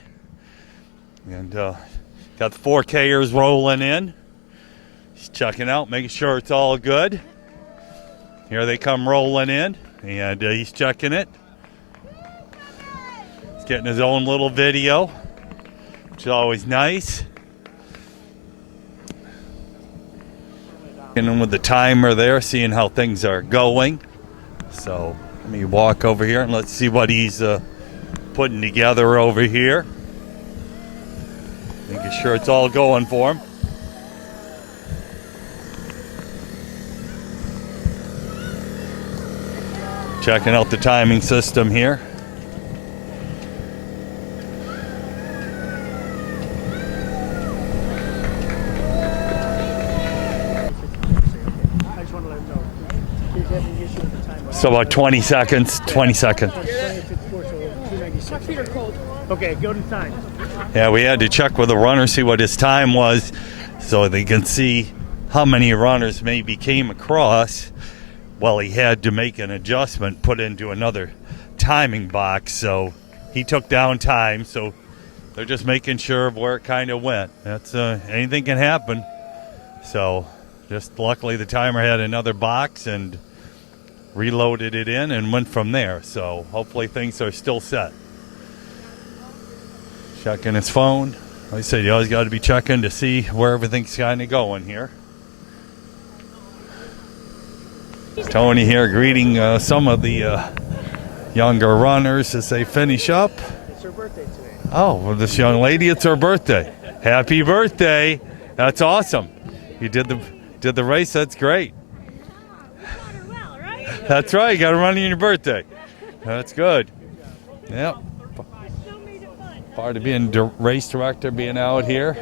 And got the 4Kers rolling in. He's checking out, making sure it's all good. Here they come rolling in, and he's checking it. He's getting his own little video, which is always nice. And with the timer there, seeing how things are going. So let me walk over here and let's see what he's putting together over here. Making sure it's all going for him. Checking out the timing system here. So about 20 seconds, 20 seconds. My feet are cold. Okay, go to time. Yeah, we had to check with the runner, see what his time was, so they can see how many runners maybe came across. Well, he had to make an adjustment, put into another timing box, so he took down time, so they're just making sure of where it kind of went. That's anything can happen. So just luckily the timer had another box and reloaded it in and went from there. So hopefully things are still set. Checking his phone. Like I said, you always got to be checking to see where everything's kind of going here. Tony here greeting some of the younger runners as they finish up. It's her birthday today. Oh, well, this young lady, it's her birthday. Happy birthday. That's awesome. You did the race. That's great. That's right. You got to run on your birthday. That's good. Yep. Part of being race director, being out here.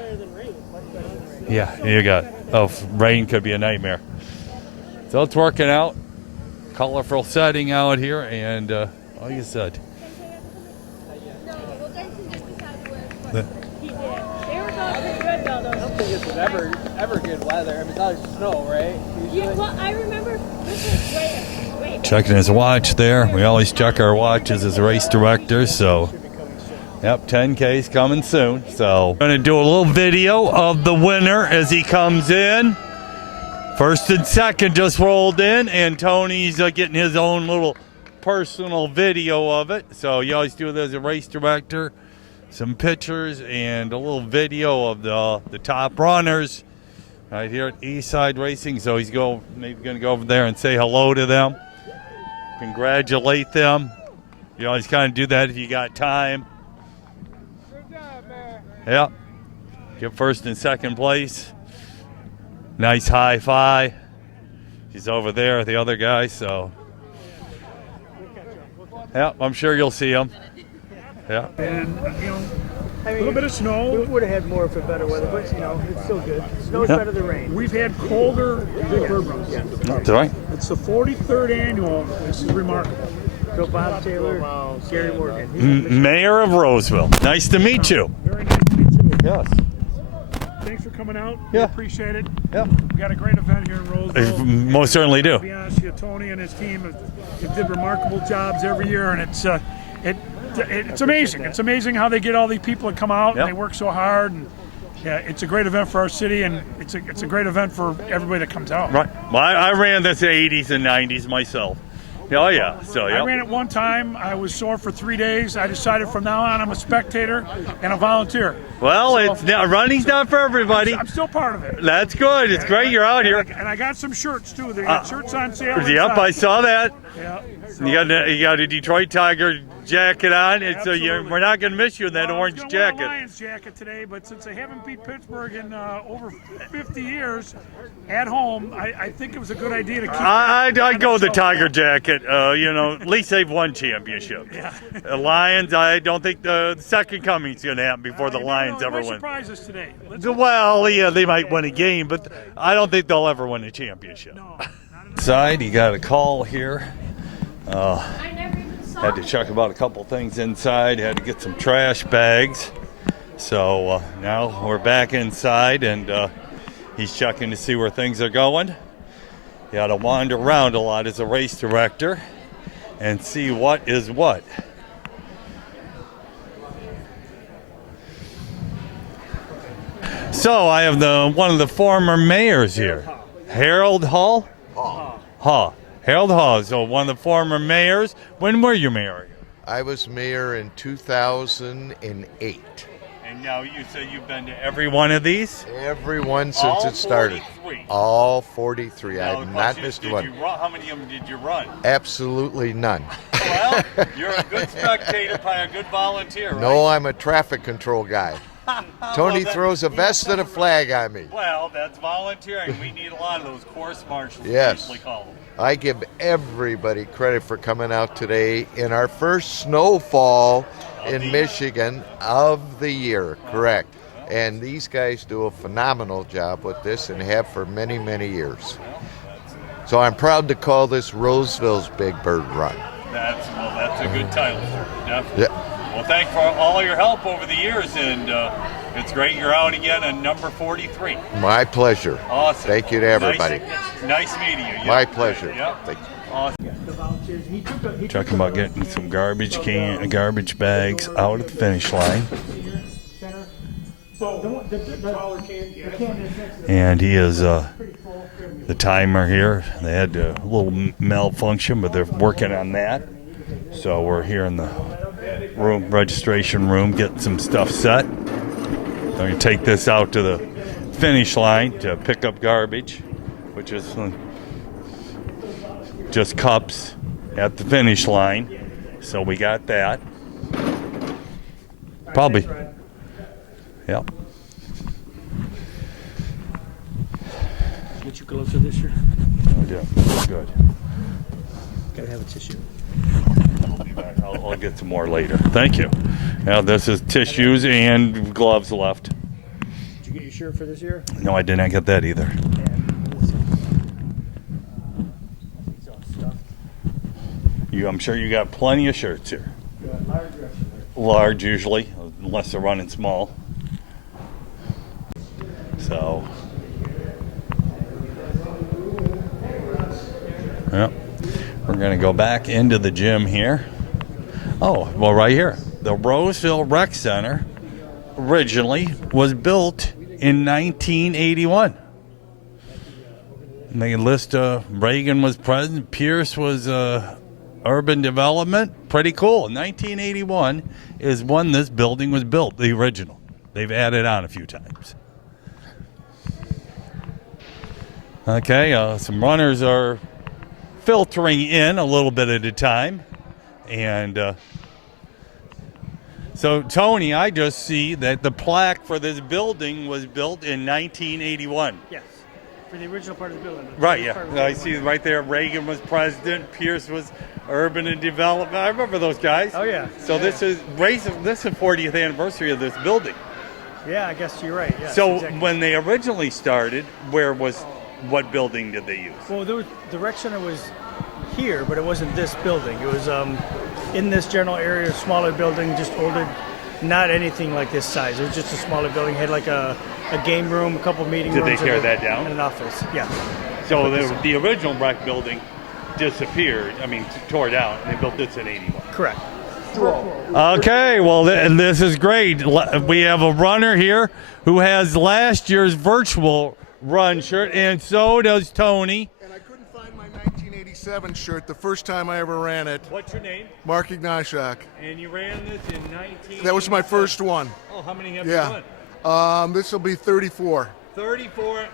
Yeah, you got. Oh, rain could be a nightmare. So it's working out. Colorful setting out here, and like you said. They were going pretty good though. I don't think this was ever good weather. I mean, it's always snow, right? Yeah, well, I remember this was way. Checking his watch there. We always check our watches as race directors, so. Yep, 10K's coming soon. So I'm going to do a little video of the winner as he comes in. First and second just rolled in, and Tony's getting his own little personal video of it. So you always do it as a race director. Some pictures and a little video of the top runners right here at Eastside Racing. So he's maybe going to go over there and say hello to them. Congratulate them. You always kind of do that if you got time. Yep. Get first and second place. Nice high five. He's over there, the other guy, so. Yep, I'm sure you'll see him. Yeah. And, a little bit of snow. We would have had more for better weather, but, it's still good. Snow's better than rain. We've had colder big bird runs. That's right. It's the 43rd annual. This is remarkable. So Bob Taylor, Gary Morgan. Mayor of Roseville. Nice to meet you. Very nice to meet you. Yes. Thanks for coming out. Yeah. We appreciate it. Yep. We got a great event here in Roseville. Most certainly do. To be honest with you, Tony and his team did remarkable jobs every year, and it's amazing. It's amazing how they get all these people to come out, and they work so hard. And yeah, it's a great event for our city, and it's a great event for everybody that comes out. Right. Well, I ran this 80s and 90s myself. Oh, yeah. So, I ran it one time. I was sore for 3 days. I decided from now on I'm a spectator and a volunteer. Well, running's not for everybody. I'm still part of it. That's good. It's great you're out here. And I got some shirts, too. They got shirts on sale. Yep, inside. I saw that. Yeah. You got a Detroit Tiger jacket on. So we're not going to miss you in that orange jacket. I was wear a Lions jacket today, but since they haven't beat Pittsburgh in over 50 years at home, I think it was a good idea to keep. I'd go with the Tiger jacket. At least they've won championships. Yeah. The Lions, I don't think the second coming's going to happen before the Lions ever win. Surprises today. Well, yeah, they might win a game, but I don't think they'll ever win a championship. No, Inside, you got a call here. Had to check about a couple things inside. Had to get some trash bags. So now we're back inside, and he's checking to see where things are going. You got to wander around a lot as a race director and see what is what. So I have one of the former mayors here, Harold Hall. Harold Hall. So one of the former mayors. When were you mayor? I was mayor in 2008. And now you say you've been to every one of these? Every one since it started. 43. All 43. I have not missed one. How many of them did you run? Absolutely none. Well, you're a good spectator, probably a good volunteer, right? No, I'm a traffic control guy. Tony throws a vest and a flag on me. Well, that's volunteering. We need a lot of those course marshals. Yes. We call them. I give everybody credit for coming out today in our first snowfall in Michigan of the year, correct. And these guys do a phenomenal job with this and have for many, many years. So I'm proud to call this Roseville's Big Bird Run. That's a good title. Definitely. Yeah. Well, thanks for all your help over the years, and it's great you're out again on number 43. My pleasure. Awesome. Thank you to everybody. Nice meeting you. My pleasure. Yep. Thank you. Awesome. Talking about getting some garbage bags out at the finish line. And he is the timer here. They had a little malfunction, but they're working on that. So we're here in the room, registration room, getting some stuff set. I'm going to take this out to the finish line to pick up garbage, which is just cups at the finish line. So we got that. Probably. Yep. Get you closer this year. Oh, yeah. Good. Gotta have a tissue. I'll get some more later. Thank you. Now this is tissues and gloves left. Did you get your shirt for this year? No, I did not get that either. I'm sure you got plenty of shirts here. Large usually, unless they're running small. So, yeah, we're going to go back into the gym here. Oh, well, right here. The Roseville Rec Center originally was built in 1981. And they list Reagan was president, Pierce was urban development. Pretty cool. 1981 is when this building was built, the original. They've added on a few times. Okay, some runners are filtering in a little bit at a time. And so, Tony, I just see that the plaque for this building was built in 1981. Yes, for the original part of the building. Right, yeah. I see right there, Reagan was president, Pierce was urban and development. I remember those guys. Oh, yeah. So this is the 40th anniversary of this building. Yeah, I guess you're right. Yes, so exactly. when they originally started, what building did they use? Well, the rec center was here, but it wasn't this building. It was in this general area, smaller building, just older, not anything like this size. It was just a smaller building. It had like a game room, a couple meeting rooms. Did they tear that down? And an office, yeah. So the original rec building disappeared, tore down, and they built this in 81. Correct. Okay, well, this is great. We have a runner here who has last year's virtual run shirt, and so does Tony. And I couldn't find my 1987 shirt the first time I ever ran it. What's your name? Mark Ignashak. And you ran this in 19... That was my first one. Oh, how many have you run? This will be 34. 34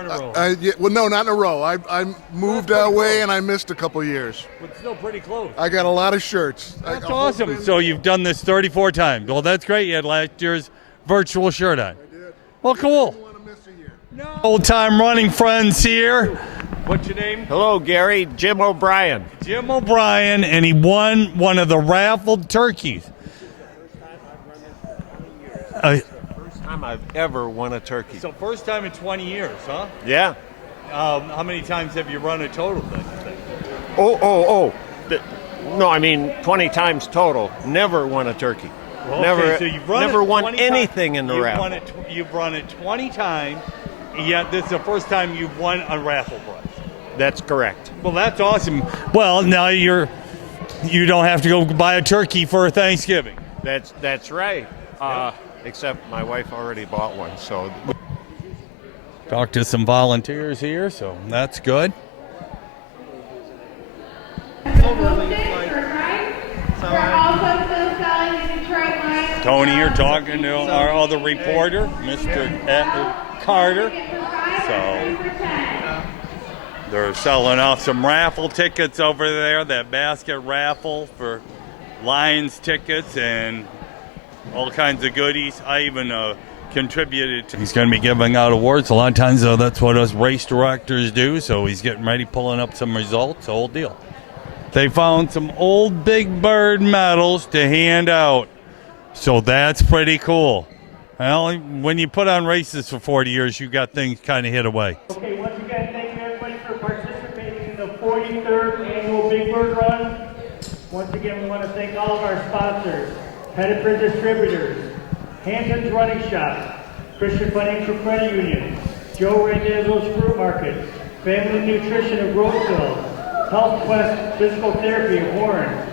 in a row. Well, no, not in a row. I moved away and I missed a couple years. But still pretty close. I got a lot of shirts. That's awesome. So you've done this 34 times. Well, that's great. You had last year's virtual shirt on. I did. Well, cool. I didn't want to miss a year. No. Old-time running friends here. What's your name? Hello, Gary. Jim O'Brien. Jim O'Brien, and he won one of the raffled turkeys. I've ever won a turkey. So first time in 20 years, huh? Yeah. How many times have you run a total then? No, 20 times total. Never won a turkey. Well, never, so you've run never won 20 anything in the raffle. You've run it 20 times, yet this is the first time you've won a raffle prize. That's correct. Well, that's awesome. Well, now you don't have to go buy a turkey for Thanksgiving. That's right. Except my wife already bought one, so. Talked to some volunteers here, so that's good. Tony, you're talking to our other reporter, Mr. Carter. So they're selling off some raffle tickets over there, that basket raffle for Lions tickets and all kinds of goodies. I even contributed to. He's going to be giving out awards. A lot of times, that's what us race directors do. So he's getting ready, pulling up some results. The whole deal. They found some old Big Bird medals to hand out. So that's pretty cool. Well, when you put on races for 40 years, you got things kind of hit away. Okay, once again, thank you everybody for participating in the 43rd annual Big Bird Run. Once again, we want to thank all of our sponsors. Hediford Distributors, Hampton's Running Shop, Christian Financial Credit Union, Joe Randazzo's Fruit Market, Family Nutrition of Roseville, Health Quest Physical Therapy of Warren,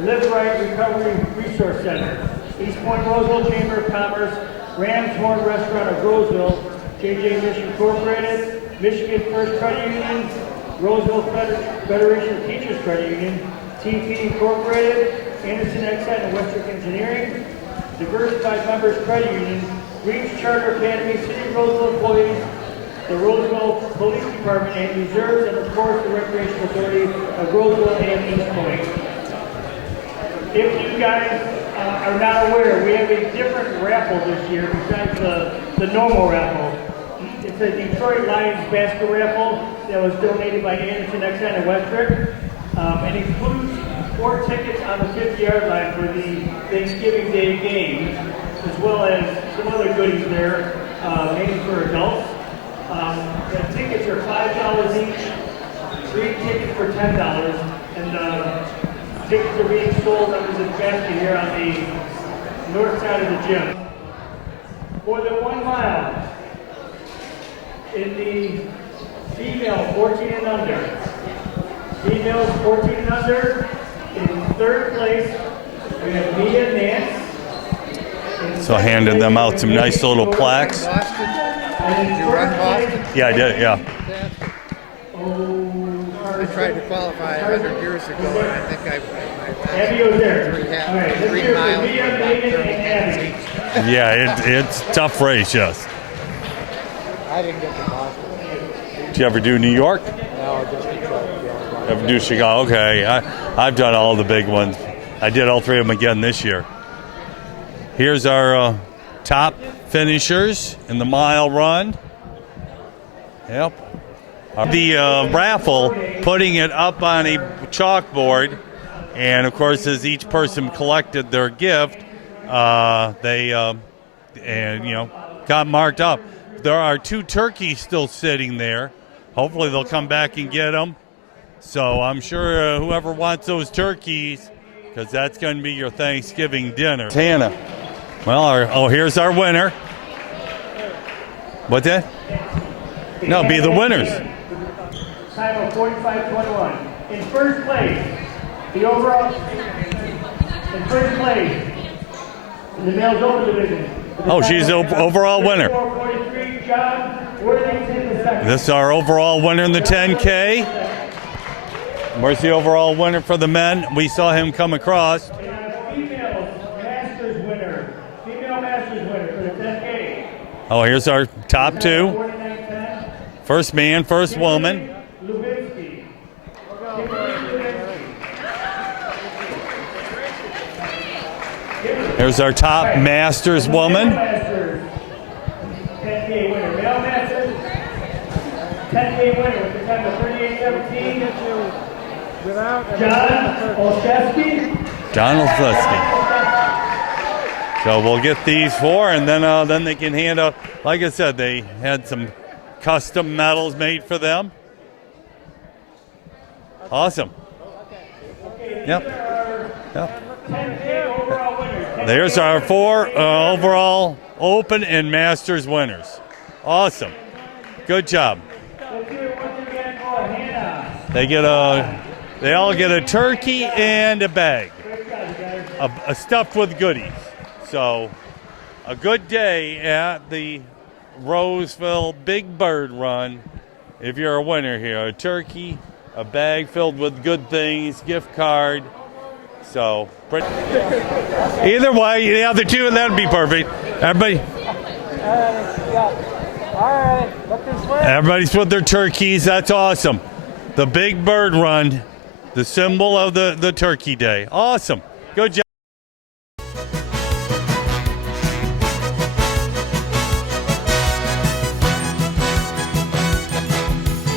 Live Right Recovery Resource Center, East Point Roseville Chamber of Commerce, Ram's Horn Restaurant of Roseville, JJ Mission Incorporated, Michigan First Credit Union, Roseville Federation of Teachers Credit Union, TP Incorporated, Anderson Exide and Western Engineering, Diversified Members Credit Union, Reach Charter Academy, City of Roseville employees, the Roseville Police Department and Reserves, and of course the Recreation Authority of Roseville and East Point. If you guys are not aware, we have a different raffle this year besides the normal raffle. It's a Detroit Lions basket raffle that was donated by Anderson Exide and Westrick. It includes 4 tickets on the 50-yard line for the Thanksgiving Day game, as well as some other goodies there, mainly for adults. The tickets are $5 each, 3 tickets for $10, and tickets are being sold under this basket here on the north side of the gym. For the 1 mile, in the female 14 and under, females 14 and under, in 3rd place, we have Mia Nance. So I handed them out some nice little plaques. Did you run Boston? Yeah, I did, yeah. I tried to qualify 100 years ago, and I think I Abby was there. 3 All right, let's hear it for Mia, Megan, and Abby. Yeah, it's a tough race, yes. I didn't get to Boston. Did you ever do New York? No, just Chicago. Ever do Chicago? Okay, I've done all the big ones. I did all 3 of them again this year. Here's our top finishers in the mile run. Yep. The raffle, putting it up on a chalkboard, and of course, as each person collected their gift, they got marked up. There are 2 turkeys still sitting there. Hopefully, they'll come back and get them. So I'm sure whoever wants those turkeys, because that's going to be your Thanksgiving dinner. Hannah. Well, here's our winner. What's that? No, be the winners. Time of 45:21. In first place, the overall. In first place, in the males open division. Oh, she's the overall winner. 44.43, John Worthington II. This is our overall winner in the 10K. Where's the overall winner for the men? We saw him come across. Female Masters winner for the 10K. Oh, here's our top 2. First man, first woman. Lipinski. Here's our top Masters woman. 10K winner. Male Masters. 10K winner with the time of 38:17. John Olszewski. John Olszewski. So we'll get these 4, and then they can hand out. Like I said, they had some custom medals made for them. Awesome. Yep. There's our 4 overall Open and Masters winners. Awesome. Good job. They all get a turkey and a bag, stuffed with goodies. So, a good day at the Roseville Big Bird Run. If you're a winner here, a turkey, a bag filled with good things, gift card. So, either way, the other 2, and that'd be perfect. Everybody. Everybody's with their turkeys. That's awesome. The Big Bird Run, the symbol of the Turkey Day. Awesome. Good job.